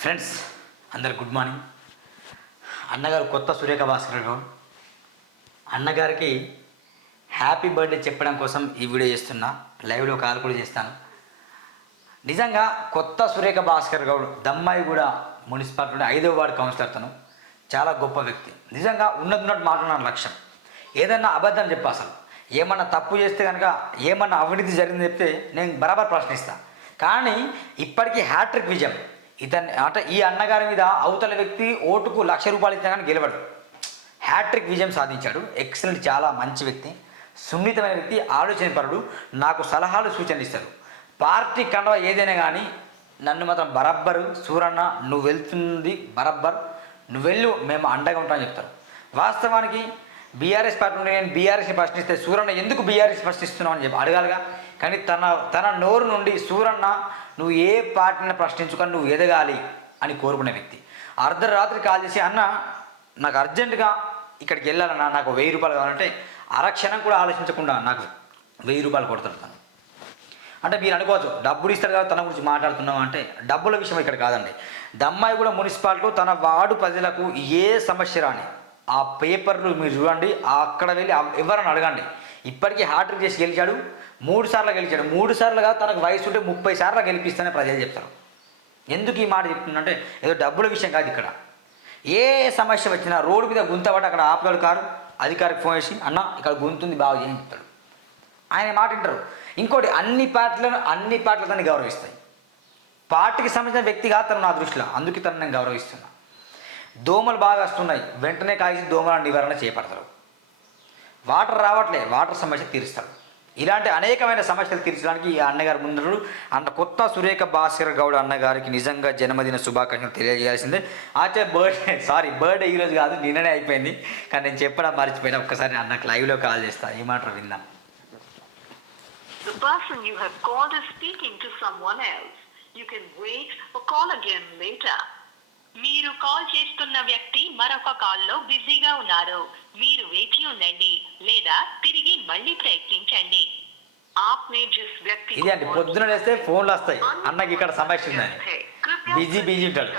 Friends అందరు good morning అన్నగారు కొత్త సురేఖ భాస్కర్ గౌడ్ అన్నగారికి హ్యాపీ బర్త్డే చెప్పడం కోసం ఈ వీడియో చేస్తున్నా. లైవ్లో కాల్ కూడా చేస్తాను. నిజంగా కొత్త సురేఖ భాస్కర్ గౌడ్ దమ్మాయి కూడా మున్సిపాలిటీ ఐదో వార్డు కౌన్సిలర్ తను. చాలా గొప్ప వ్యక్తి. నిజంగా ఉన్నది ఉన్నట్టు మాట్లాడిన లక్ష్యం. ఏదన్నా అబద్ధం చెప్పు అసలు. ఏమన్నా తప్పు చేస్తే కనుక ఏమన్నా అవినీతి జరిగింది చెప్తే నేను బరాబర్ ప్రశ్నిస్తాను కానీ ఇప్పటికీ హ్యాట్రిక్ విజయం. ఇతన్ని అంటే ఈ అన్నగారి మీద అవతల వ్యక్తి ఓటుకు లక్ష రూపాయలు ఇచ్చినా కానీ గెలవడు. హ్యాట్రిక్ విజయం సాధించాడు. ఎక్సలెంట్ చాలా మంచి వ్యక్తి. సున్నితమైన వ్యక్తి ఆలోచనపరుడు. నాకు సలహాలు సూచనలు ఇస్తారు పార్టీ కండవ ఏదైనా కానీ నన్ను మాత్రం బరబ్బరు. సూరన్న నువ్వు వెళ్తుంది బరబ్బర్. నువ్వు వెళ్ళు మేము అండగా ఉంటామని చెప్తారు. వాస్తవానికి బీఆర్ఎస్ పార్టీ నుండి నేను బీఆర్ఎస్ని ప్రశ్నిస్తే సూరన్న ఎందుకు బీఆర్ఎస్ ప్రశ్నిస్తున్నావు అని చెప్పి అడగాలిగా. కానీ తన తన నోరు నుండి సూరన్న నువ్వు ఏ పార్టీని ప్రశ్నించుకొని నువ్వు ఎదగాలి? అని కోరుకునే వ్యక్తి. అర్ధరాత్రి కాల్ చేసి అన్న నాకు అర్జెంటుగా ఇక్కడికి వెళ్ళాలన్నా నాకు వెయ్యి రూపాయలు కావాలంటే అరక్షణం కూడా ఆలోచించకుండా నాకు వెయ్యి రూపాయలు కొడుతుంటాను అంటే మీరు అనుకోవచ్చు డబ్బులు ఇస్తారు కదా తన గురించి మాట్లాడుతున్నాం అంటే డబ్బుల విషయం ఇక్కడ కాదండి. దమ్మాయి కూడా మున్సిపాలిటీ తన వార్డు ప్రజలకు ఏ సమస్య రాని ఆ పేపర్లు మీరు చూడండి అక్కడ వెళ్ళి ఎవరన్నా ఎవరని అడగండి. ఇప్పటికీ హార్ట్రిక్ చేసి గెలిచాడు మూడు సార్లు గెలిచాడు. మూడు సార్లుగా తనకు వయసు ఉంటే ముప్పై సార్లు గెలిపిస్తానే ప్రజలు చెప్తారు. ఎందుకు ఈ మాట చెప్తుందంటే ఏదో డబ్బుల విషయం కాదు ఇక్కడ. ఏ సమస్య వచ్చినా రోడ్డు మీద గుంతబట్టి అక్కడ ఆపగలడు కారు అధికారికి ఫోన్ చేసి అన్న ఇక్కడ గుంతుంది బాగు చేయని చెప్తాడు. ఆయన మాట వింటారు. ఇంకోటి అన్ని పార్టీలను అన్ని పార్టీలు తనని గౌరవిస్తాయి. పార్టీకి సంబంధించిన వ్యక్తి కాదు తను నా దృష్టిలో. అందుకే తను నేను గౌరవిస్తున్నా. దోమలు బాగా వస్తున్నాయి. వెంటనే కాల్చి దోమల నివారణ చేపడతారు. వాటర్ రావట్లే. వాటర్ సమస్య తీరుస్తారు. ఇలాంటి అనేకమైన సమస్యలు తీర్చడానికి ఈ అన్నగారు ముందు అన్న కొత్త సురేఖ భాస్కర్ గౌడ్ అన్నగారికి నిజంగా జన్మదిన శుభాకాంక్షలు తెలియజేయాల్సిందే. ఆచే బర్త్డే సారీ బర్త్డే ఈరోజు కాదు నిన్ననే అయిపోయింది. కానీ నేను చెప్పడం మర్చిపోయినా ఒక్కసారి అన్నకు లైవ్లో కాల్ చేస్తాను ఏమంటారు విందాం. The person you have called is speaking to someone else. You can wait or call again later. మీరు కాల్ చేస్తున్న వ్యక్తి మరొక కాల్లో బిజీగా ఉన్నారు. మీరు వేచి ఉండండి లేదా తిరిగి మళ్ళీ ప్రయత్నించండి. ఇది అండి పొద్దున లేస్తే ఫోన్లు వస్తాయి. అన్నకి ఇక్కడ సమస్య బిజీ బిజీ ఉంటాడు.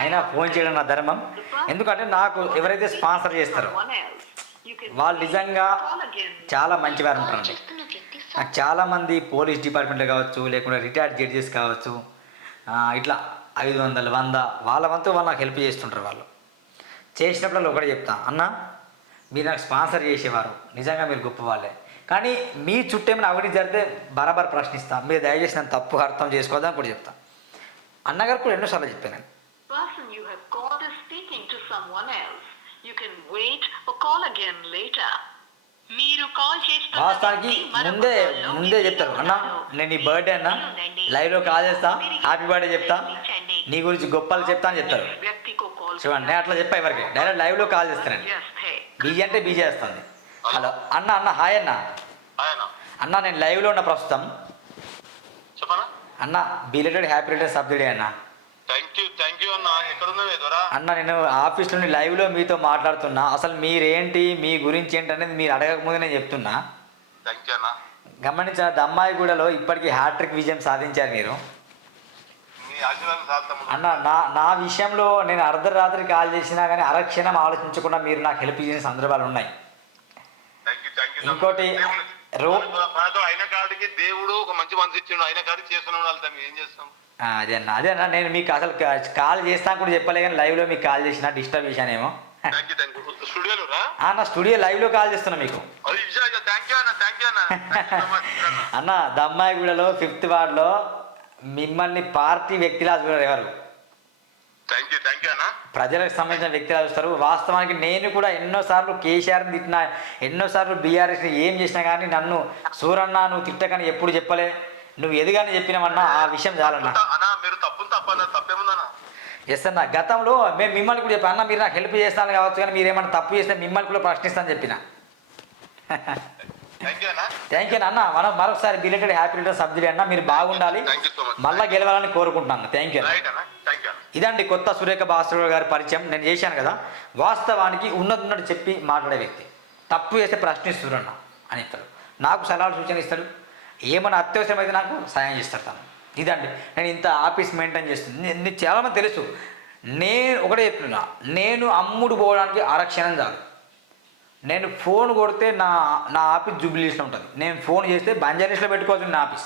అయినా ఫోన్ చేయడం నా ధర్మం. ఎందుకంటే నాకు ఎవరైతే స్పాన్సర్ చేస్తారో వాళ్ళు నిజంగా చాలా మంచివారు ఉంటారండి. చాలా మంది పోలీస్ డిపార్ట్మెంట్ కావచ్చు లేకుంటే రిటైర్డ్ జడ్జెస్ కావచ్చు. ఇట్లా ఐదు వందలు వంద వాళ్ళ వంతు వాళ్ళు నాకు హెల్ప్ చేస్తుంటారు వాళ్ళు చేసినప్పుడు ఒకటే చెప్తా అన్న మీరు నాకు స్పాన్సర్ చేసేవారు నిజంగా మీరు గొప్ప వాళ్ళే కానీ మీ చుట్టూ ఏమైనా అవినీతి జరిగితే బరాబర్ ప్రశ్నిస్తా మీరు దయచేసి నన్ను తప్పు అర్థం చేసుకోవద్దని కూడా చెప్తా అన్నగారు కూడా ఎన్నోసార్లు చెప్పాను నేను. You can wait or call again later. వాస్తానికి ముందే ముందే చెప్తారు. అన్న నేను నీ బర్త్డే అన్న లైవ్లో కాల్ చేస్తా హ్యాపీ బర్త్డే చెప్తా నీ గురించి గొప్పలు చెప్తా అని చెప్తారు. చూడండి నేను అట్లా చెప్పా ఎవరికి డైరెక్ట్ లైవ్లో కాల్ చేస్తాను బీజీ అంటే బీజీ వేస్తుంది హలో అన్న అన్న హాయ్ అన్న. అన్న. నేను లైవ్లో ఉన్న ప్రస్తుతం. అన్న బిలేటెడ్ హ్యాపీ రిటర్న్ సబ్సిడీ అన్నా. అన్న. నేను ఆఫీస్ నుండి లైవ్లో మీతో మాట్లాడుతున్నా. అసలు మీరేంటి మీ గురించి ఏంటి అనేది మీరు అడగకముందే నేను చెప్తున్నా. గమనించిన దమ్మాయిగూడలో ఇప్పటికీ హ్యాట్రిక్ విజయం సాధించారు మీరు. అన్న నా నా విషయంలో నేను అర్ధరాత్రి కాల్ చేసినా కానీ అరక్షణం ఆలోచించకుండా మీరు నాకు హెల్ప్ చేసిన సందర్భాలు ఉన్నాయి. ఇంకోటి, దేవుడు ఒక మంచి మనసు ఇచ్చిండు. అయిన కాడికి చేస్తున్నాం ఏం చేస్తాం? అదే అన్న అదే అన్న నేను మీకు అసలు కాల్ చేస్తాను కూడా చెప్పలే కానీ లైవ్లో మీకు కాల్ చేసిన డిస్టర్బ్ చేశానేమో. థ్యాంక్ యూ థ్యాంక్ యూ స్టూడియోలో రా? ఆ, నా స్టూడియో లైవ్లో కాల్ చేస్తున్నా మీకు. అన్న అన్న. అన్న. అన్న దమ్మాయిగూడలో ఫిఫ్త్ వార్డ్లో మిమ్మల్ని పార్టీ వ్యక్తిలా చూడరు ఎవరు. అన్న. ప్రజలకు సంబంధించిన వ్యక్తిలా చూస్తారు. వాస్తవానికి నేను కూడా ఎన్నోసార్లు కేసీఆర్ని తిట్టినా ఎన్నోసార్లు బీఆర్ఎస్ని ఏం చేసినా కానీ నన్ను సూరన్న నువ్వు తిట్టకని ఎప్పుడు చెప్పలే. నువ్వు ఎదిగాని చెప్పినామన్నా ఆ విషయం చాలన్నా. మీరు తప్పు తప్పన్న తప్పేముందన్న? ఎస్ అన్న గతంలో మేము మిమ్మల్ని కూడా చెప్పాను అన్న మీరు నాకు హెల్ప్ చేస్తాను కావచ్చు కానీ మీరు ఏమన్నా తప్పు చేస్తే మిమ్మల్ని కూడా ప్రశ్నిస్తాను చెప్పిన. థ్యాంక్ యూ అన్న. మనం మరొకసారి బిలేటెడ్ హ్యాపీ రిటర్న్ సబ్సిడీ అన్న మీరు బాగుండాలి. మళ్ళా గెలవాలని కోరుకుంటున్నాను. థ్యాంక్ యూ ఇదండి కొత్త సురేఖ భాస్కర్ గారి పరిచయం. నేను చేశాను కదా వాస్తవానికి ఉన్నది ఉన్నట్టు చెప్పి మాట్లాడే వ్యక్తి. తప్పు చేస్తే ప్రశ్నిస్తున్నా అని ఇస్తాడు నాకు సలహాలు సూచన ఇస్తాడు. ఏమైనా అత్యవసరమైతే నాకు సాయం చేస్తారు తను. ఇదండి. నేను ఇంత ఆఫీస్ మెయింటైన్ చేస్తుంది. నీకు చాలామంది తెలుసు. నేను ఒకటే చెప్తున్నా. నేను అమ్ముడు పోవడానికి ఆరక్షణం చాలు నేను ఫోన్ కొడితే నా నా ఆఫీస్ జూబ్లీస్లో ఉంటుంది. నేను ఫోన్ చేస్తే బంజారీస్లో పెట్టుకోవచ్చు నా ఆఫీస్.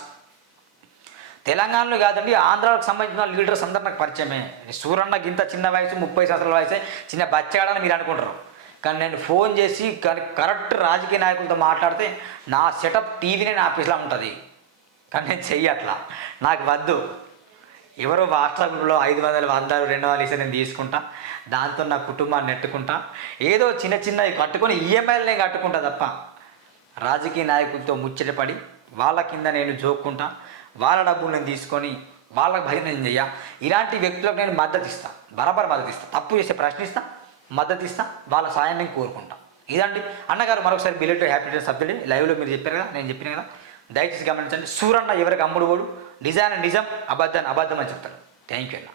తెలంగాణలో కాదండి ఆంధ్రాకు సంబంధించిన లీడర్స్ అందరు నాకు పరిచయమే. సూరన్నకి ఇంత చిన్న వయసు ముప్పై సంవత్సరాల వయసే చిన్న బచ్చగాడని మీరు అనుకుంటారు. కానీ నేను ఫోన్ చేసి కానీ కరెక్ట్ రాజకీయ నాయకులతో మాట్లాడితే నా సెటప్ టీవీనే నా ఆఫీస్లో ఉంటుంది. కానీ నేను చెయ్యి అట్లా. నాకు వద్దు. ఎవరో వాట్సాప్ గ్రూప్లో ఐదు వందలు వందలు రెండు వందలు ఇస్తే నేను తీసుకుంటా. దాంతో నా కుటుంబాన్ని నెట్టుకుంటా. ఏదో చిన్న చిన్నవి కట్టుకొని ఈఎంఐలు నేను కట్టుకుంటా తప్ప. రాజకీయ నాయకులతో ముచ్చటపడి వాళ్ళ కింద నేను జోక్కుంటా. వాళ్ళ డబ్బులు నేను తీసుకొని వాళ్ళకి భయం నేను చెయ్య. ఇలాంటి వ్యక్తులకు నేను మద్దతు ఇస్తాను బరాబర్ మద్దతు ఇస్తాను తప్పు చేస్తే ప్రశ్నిస్తా. మద్దతు ఇస్తా వాళ్ళ సాయం నేను ఇదండి. అన్నగారు మరొకసారి బిలెట్ హ్యాపీ సబ్జెక్ట్ లైవ్లో మీరు చెప్పారు కదా నేను చెప్పిన కదా. దయచేసి గమనించండి. సూరన్న ఎవరికి అమ్ముడు వాడు? నిజాన్ని నిజం అబద్ధాన్ని అబద్ధం అని చెప్తాను థ్యాంక్ యూ అన్న.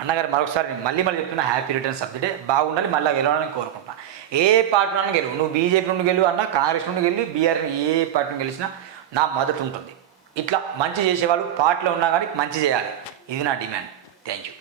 అన్నగారు మరొకసారి మళ్ళీ మళ్ళీ చెప్తున్న హ్యాపీ రిటర్న్ సబ్జెక్టే బాగుండాలి మళ్ళీ గెలవాలని కోరుకుంటున్నా ఏ పార్టీ నుండి గెలువు. నువ్వు బీజేపీ నుండి గెలువు అన్న కాంగ్రెస్ నుండి గెలి బీఆర్ ఏ పార్టీ నుండి గెలిచినా నా మద్దతు ఉంటుంది. ఇట్లా మంచి చేసేవాళ్ళు పార్టీలో ఉన్నా కానీ మంచి చేయాలి. ఇది నా డిమాండ్. Thank you